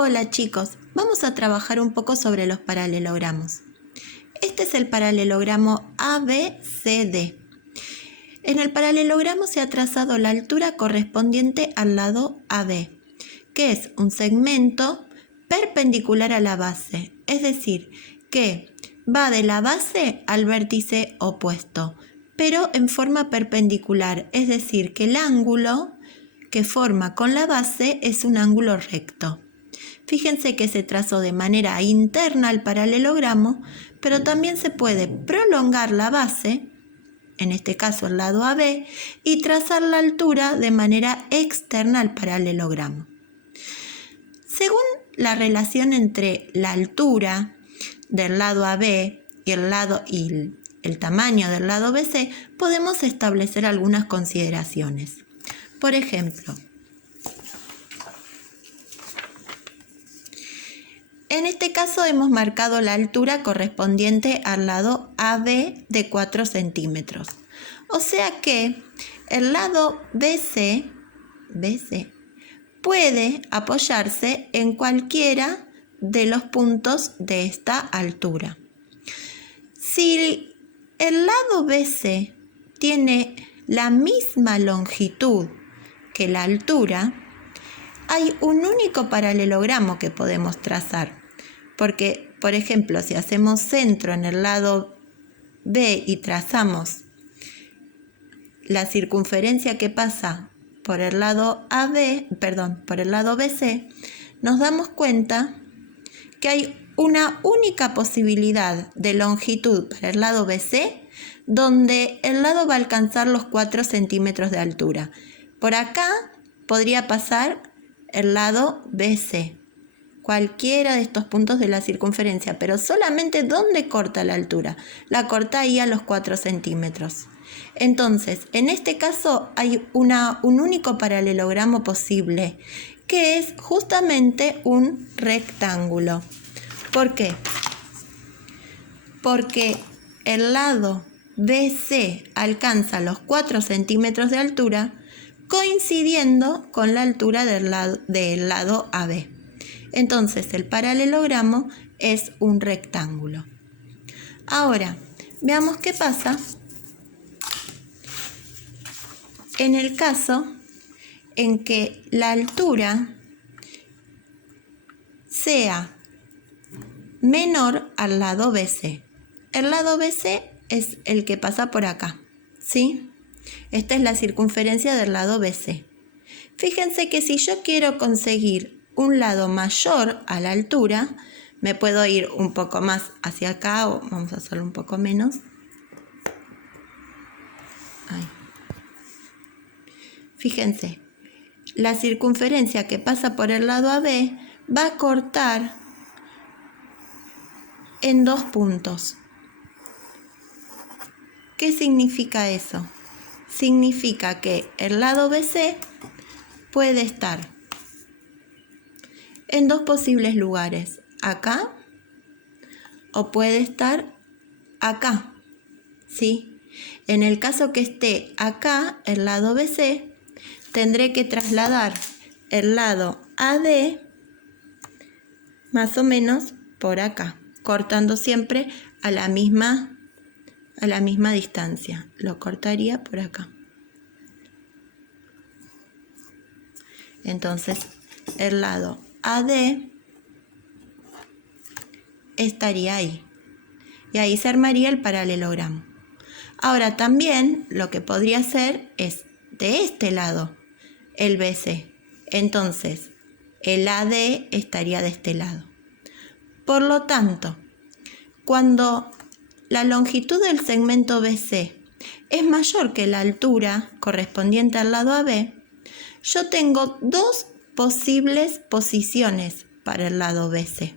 Hola chicos, vamos a trabajar un poco sobre los paralelogramos. Este es el paralelogramo ABCD. En el paralelogramo se ha trazado la altura correspondiente al lado AB, que es un segmento perpendicular a la base, es decir, que va de la base al vértice opuesto, pero en forma perpendicular, es decir, que el ángulo que forma con la base es un ángulo recto. Fíjense que se trazó de manera interna al paralelogramo, pero también se puede prolongar la base, en este caso el lado AB, y trazar la altura de manera externa al paralelogramo. Según la relación entre la altura del lado AB y el tamaño del lado BC, podemos establecer algunas consideraciones. Por ejemplo, en este caso hemos marcado la altura correspondiente al lado AB de 4 centímetros. O sea que el lado BC puede apoyarse en cualquiera de los puntos de esta altura. Si el lado BC tiene la misma longitud que la altura, hay un único paralelogramo que podemos trazar. Porque, por ejemplo, si hacemos centro en el lado B y trazamos la circunferencia que pasa por el lado por el lado BC, nos damos cuenta que hay una única posibilidad de longitud para el lado BC, donde el lado va a alcanzar los 4 centímetros de altura. Por acá podría pasar el lado BC, cualquiera de estos puntos de la circunferencia, pero solamente ¿dónde corta la altura? La corta ahí a los 4 centímetros. Entonces, en este caso hay un único paralelogramo posible, que es justamente un rectángulo. ¿Por qué? Porque el lado BC alcanza los 4 centímetros de altura, coincidiendo con la altura del lado AB. Entonces, el paralelogramo es un rectángulo. Ahora, veamos qué pasa en el caso en que la altura sea menor al lado BC. El lado BC es el que pasa por acá, ¿sí? Esta es la circunferencia del lado BC. Fíjense que si yo quiero conseguir un lado mayor a la altura, me puedo ir un poco más hacia acá, o vamos a hacerlo un poco menos. Ahí. Fíjense, la circunferencia que pasa por el lado AB va a cortar en 2 puntos. ¿Qué significa eso? Significa que el lado BC puede estar en 2 posibles lugares, acá o puede estar acá, ¿sí? En el caso que esté acá, el lado BC, tendré que trasladar el lado AD más o menos por acá, cortando siempre a la misma distancia. Lo cortaría por acá. Entonces, el lado AD estaría ahí. Y ahí se armaría el paralelogramo. Ahora también lo que podría ser es de este lado, el BC. Entonces, el AD estaría de este lado. Por lo tanto, cuando la longitud del segmento BC es mayor que la altura correspondiente al lado AB, yo tengo 2 posibles posiciones para el lado BC.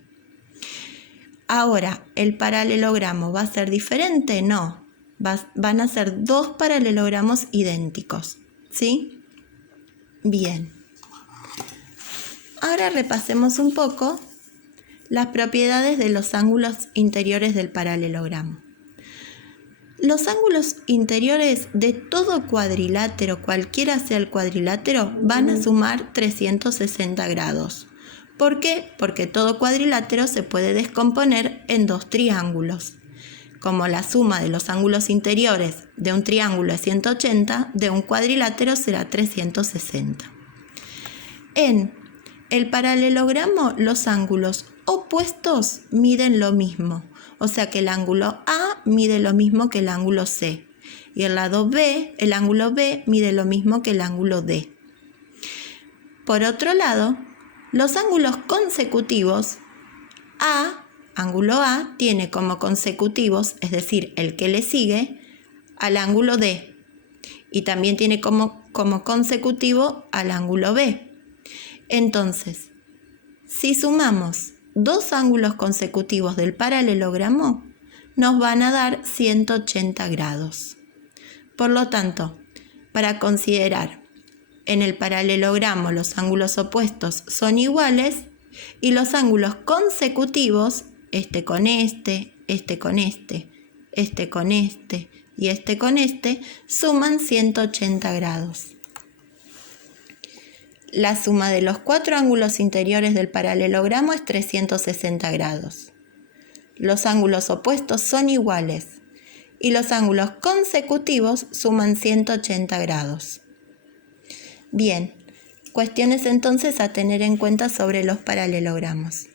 Ahora, ¿el paralelogramo va a ser diferente? No, van a ser 2 paralelogramos idénticos, ¿sí? Bien. Ahora repasemos un poco las propiedades de los ángulos interiores del paralelogramo. Los ángulos interiores de todo cuadrilátero, cualquiera sea el cuadrilátero, van a sumar 360 grados. ¿Por qué? Porque todo cuadrilátero se puede descomponer en dos triángulos. Como la suma de los ángulos interiores de un triángulo es 180, de un cuadrilátero será 360. En el paralelogramo, los ángulos opuestos miden lo mismo, o sea que el ángulo A mide lo mismo que el ángulo C, y el lado B, el ángulo B, mide lo mismo que el ángulo D. Por otro lado, los ángulos consecutivos, ángulo A, tiene como consecutivos, es decir, el que le sigue, al ángulo D, y también tiene como consecutivo al ángulo B. Entonces, si sumamos dos ángulos consecutivos del paralelogramo, nos van a dar 180 grados. Por lo tanto, para considerar en el paralelogramo los ángulos opuestos son iguales y los ángulos consecutivos, este con este, este con este, este con este y este con este, suman 180 grados. La suma de los cuatro ángulos interiores del paralelogramo es 360 grados. Los ángulos opuestos son iguales y los ángulos consecutivos suman 180 grados. Bien, cuestiones entonces a tener en cuenta sobre los paralelogramos.